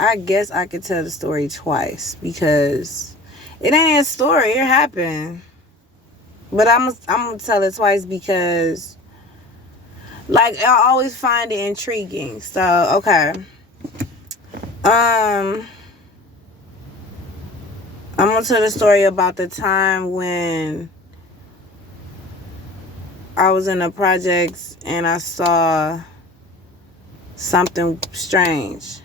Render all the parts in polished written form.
I guess I could tell the story twice because it ain't a story. It happened. But I'm gonna tell it twice because, like, I always find it intriguing. So, okay. I'm gonna tell the story about the time when I was in the projects and I saw something strange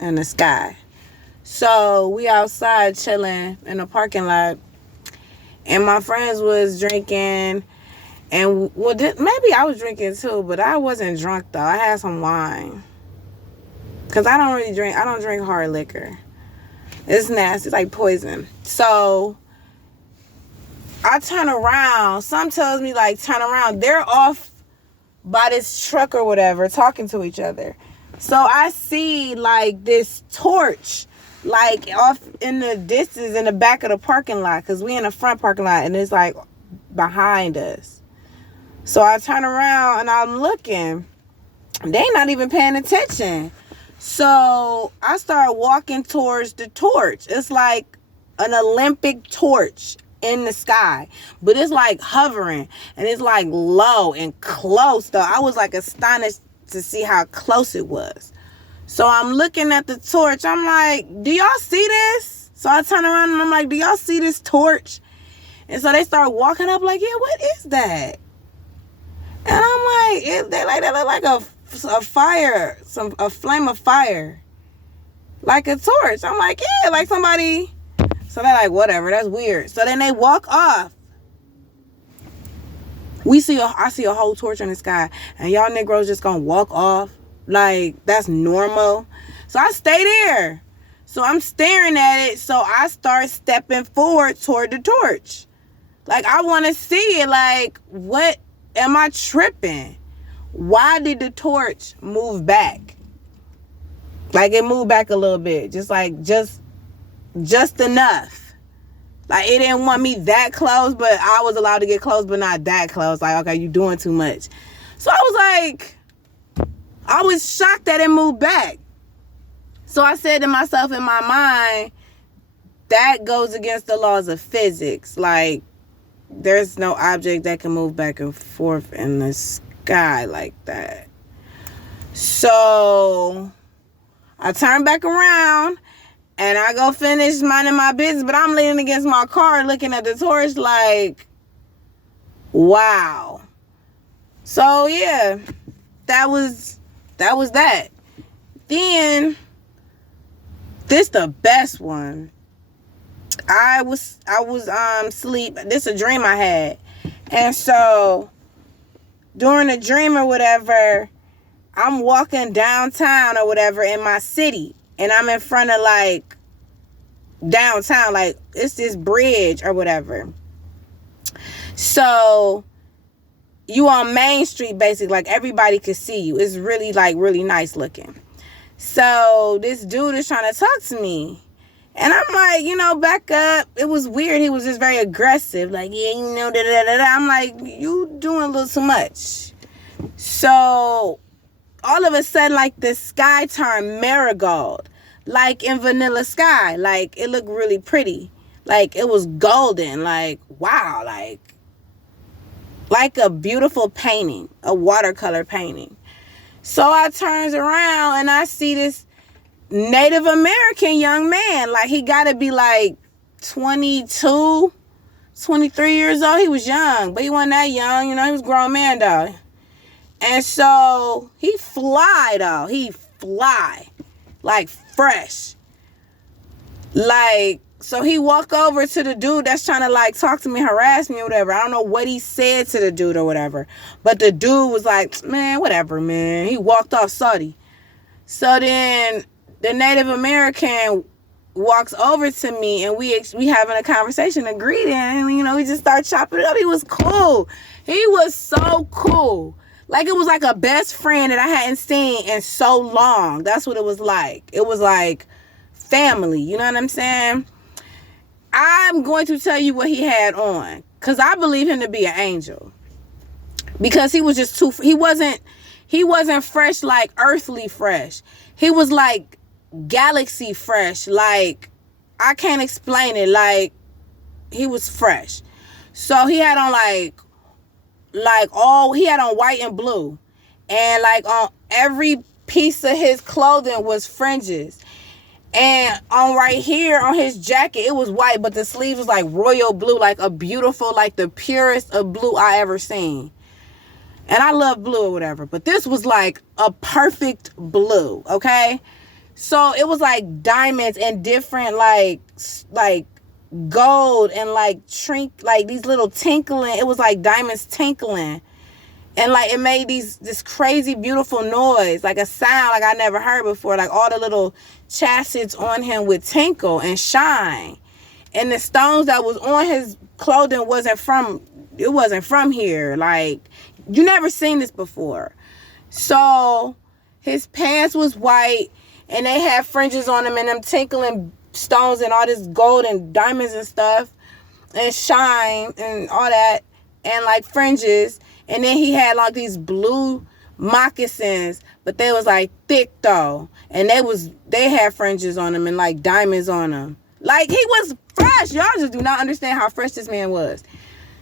in the sky. So we outside chilling in the parking lot, and my friends was drinking, and maybe I was drinking too, but I wasn't drunk though. I had some wine, cause I don't really drink. I don't drink hard liquor. It's nasty. It's like poison. So I turn around. Some tells me like turn around. They're off by this truck or whatever, talking to each other. So I see like this torch, like off in the distance in the back of the parking lot, because we in the front parking lot and it's like behind us. So I turn around and I'm looking. They not even paying attention. So I start walking towards the torch. It's like an Olympic torch in the sky, but it's like hovering and it's like low and close though. I was like astonished to see how close it was. So I'm looking at the torch. I'm like, do y'all see this? So I turn around and I'm like, do y'all see this torch? And so they start walking up like, yeah, what is that? And I'm like, they look like a fire, a flame of fire, like a torch. I'm like, yeah, like somebody. So they're like, whatever, that's weird. So then they walk off. I see a whole torch in the sky, and y'all Negroes just gonna walk off like that's normal. So I stay there. So I'm staring at it. So I start stepping forward toward the torch. Like I want to see it. Like, what am I tripping? Why did the torch move back? Like it moved back a little bit, just enough. Like it didn't want me that close, but I was allowed to get close, but not that close. Like, okay, you doing too much. So I was shocked that it moved back. So I said to myself in my mind, that goes against the laws of physics. Like, there's no object that can move back and forth in the sky like that. So I turn back around and I go finish minding my business, but I'm leaning against my car looking at the torch like, wow. So yeah, that was that. Then this the best one. I was asleep. This a dream I had. And so during the dream or whatever, I'm walking downtown or whatever in my city. And I'm in front of like downtown, like it's this bridge or whatever. So you on Main Street basically, like everybody could see you. It's really like really nice looking. So this dude is trying to talk to me. And I'm like, back up. It was weird. He was just very aggressive. Like, yeah, da-da-da-da. I'm like, you doing a little too much. So all of a sudden, like the sky turned marigold, like in Vanilla Sky. Like it looked really pretty. Like it was golden. Like, wow. Like a beautiful painting, a watercolor painting. So I turns around and I see this Native American young man. Like he got to be like 22, 23 years old. He was young, but he wasn't that young. He was a grown man though. And so he fly though. He fly like fresh. Like, so he walk over to the dude that's trying to like talk to me, harass me or whatever. I don't know what he said to the dude or whatever. But the dude was like, man, whatever, man. He walked off salty. So then the Native American walks over to me and we having a conversation, a greeting, and we just start chopping it up. He was cool. He was so cool. Like it was like a best friend that I hadn't seen in so long. That's what it was like. It was like family. You know what I'm saying? I'm going to tell you what he had on, because I believe him to be an angel. Because he was just he wasn't fresh, like earthly fresh. He was like galaxy fresh. Like, I can't explain it. Like, he was fresh. So he had on he had on white and blue. And like on every piece of his clothing was fringes. And on right here on his jacket, it was white, but the sleeves was like royal blue, like a beautiful, like the purest of blue I ever seen. And I love blue or whatever, but this was like a perfect blue, okay? So it was like diamonds and different like gold and like these little tinkling. It was like diamonds tinkling. And like it made this crazy beautiful noise, like a sound like I never heard before. Like all the little chassis on him would tinkle and shine. And the stones that was on his clothing wasn't from here. Like, you never seen this before. So his pants was white and they had fringes on them and them tinkling stones and all this gold and diamonds and stuff and shine and all that and like fringes. And then he had like these blue moccasins, but they was like thick though. And they had fringes on them and like diamonds on them. Like, he was fresh. Y'all just do not understand how fresh this man was.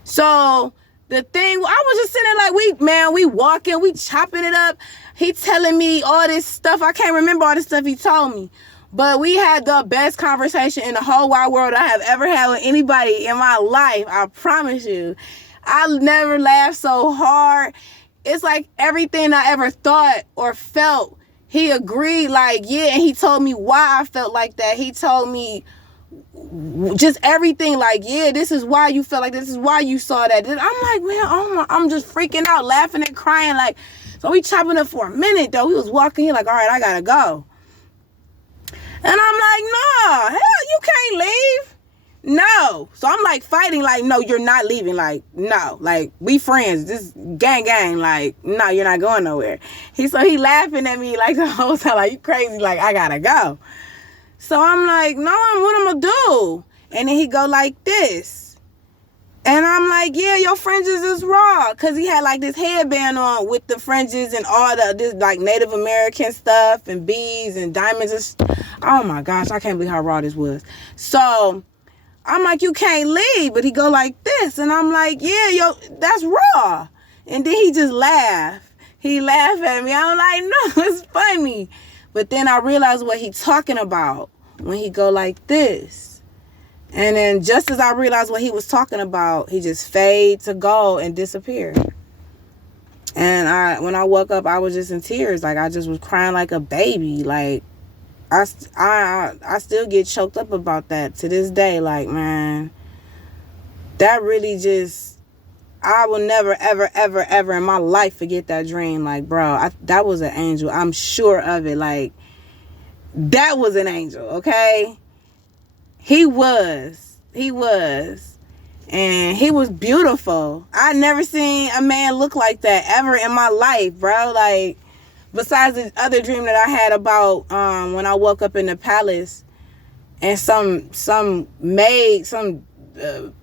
So the thing, I was just sitting there like, we walking, we chopping it up. He telling me all this stuff. I can't remember all the stuff he told me. But we had the best conversation in the whole wide world I have ever had with anybody in my life. I promise you. I never laughed so hard. It's like everything I ever thought or felt, he agreed, like, yeah, and he told me why I felt like that. He told me just everything, like, yeah, this is why you felt like this is why you saw that. I'm like, man, I'm just freaking out, laughing and crying. Like, so we chopping up for a minute, though. We was walking, he like, all right, I gotta go. And I'm like, no, hell, you can't leave. No. So I'm like fighting, like, no, you're not leaving. Like, no, like, we friends. This gang. Like, no, you're not going nowhere. He laughing at me like the whole time, like, you crazy. Like, I gotta go. So I'm like, no, what I'm gonna do? And then he go like this. And I'm like, yeah, your fringes is raw. Cause he had like this headband on with the fringes and all this like Native American stuff and beads and diamonds. Oh my gosh, I can't believe how raw this was. So I'm like, you can't leave. But he go like this. And I'm like, yeah, that's raw. And then he just laughed. He laughed at me. I'm like, no, it's funny. But then I realized what he talking about when he go like this. And then just as I realized what he was talking about, he just fade to go and disappear. And when I woke up, I was just in tears. Like, I just was crying like a baby. Like, I still get choked up about that to this day. Like, man, that really just, I will never, ever, ever, ever in my life forget that dream. Like, bro, that was an angel. I'm sure of it. Like, that was an angel, okay? He was. And he was beautiful. I never seen a man look like that ever in my life, bro. Like, besides the other dream that I had about when I woke up in the palace and some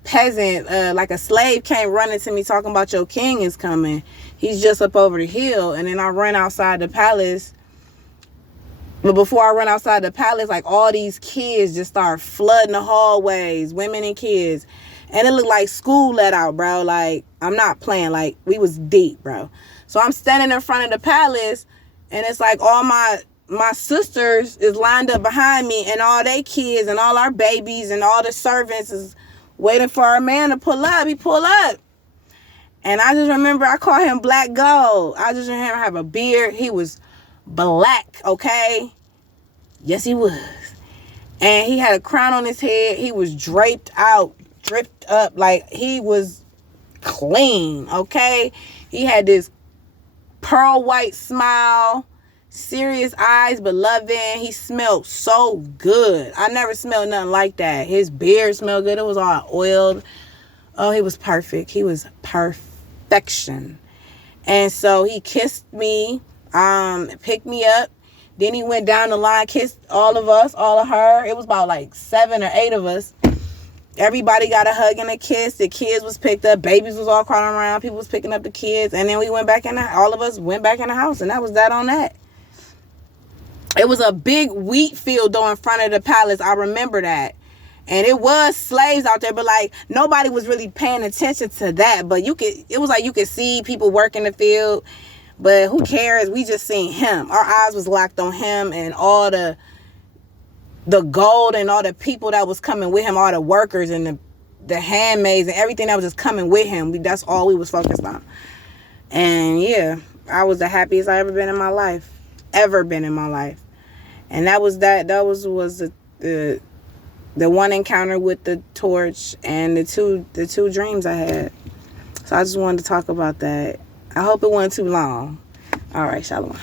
peasant, like a slave, came running to me talking about your king is coming. He's just up over the hill. And then I ran outside the palace. But before I run outside the palace, like, all these kids just start flooding the hallways, women and kids. And it looked like school let out, bro. Like, I'm not playing. Like, we was deep, bro. So I'm standing in front of the palace, and it's like all my sisters is lined up behind me, and all they kids and all our babies and all the servants is waiting for our man to pull up. He pull up. And I just remember I call him Black Gold. I just remember him have a beard. He was black, okay? Yes, he was. And he had a crown on his head. He was draped out, dripped up, like he was clean, okay? He had this pearl white smile, serious eyes, but loving. He smelled so good. I never smelled nothing like that. His beard smelled good. It was all oiled. Oh, he was perfect. He was perfection. And so he kissed me, picked me up. Then he went down the line, kissed all of us, all of her. It was about like 7 or 8 of us. Everybody got a hug and a kiss. The kids was picked up. Babies was all crawling around. People was picking up the kids. And then we went back all of us went back in the house. And that was that on that. It was a big wheat field though in front of the palace. I remember that. And it was slaves out there, but like nobody was really paying attention to that. But it was like you could see people working the field, but who cares? We just seen him. Our eyes was locked on him and all the gold and all the people that was coming with him, all the workers and the handmaids and everything that was just coming with him. That's all we was focused on. And yeah, I was the happiest I ever been in my life. And that was the one encounter with the torch and the two dreams I had. So I just wanted to talk about that. I hope it wasn't too long. All right, shalom.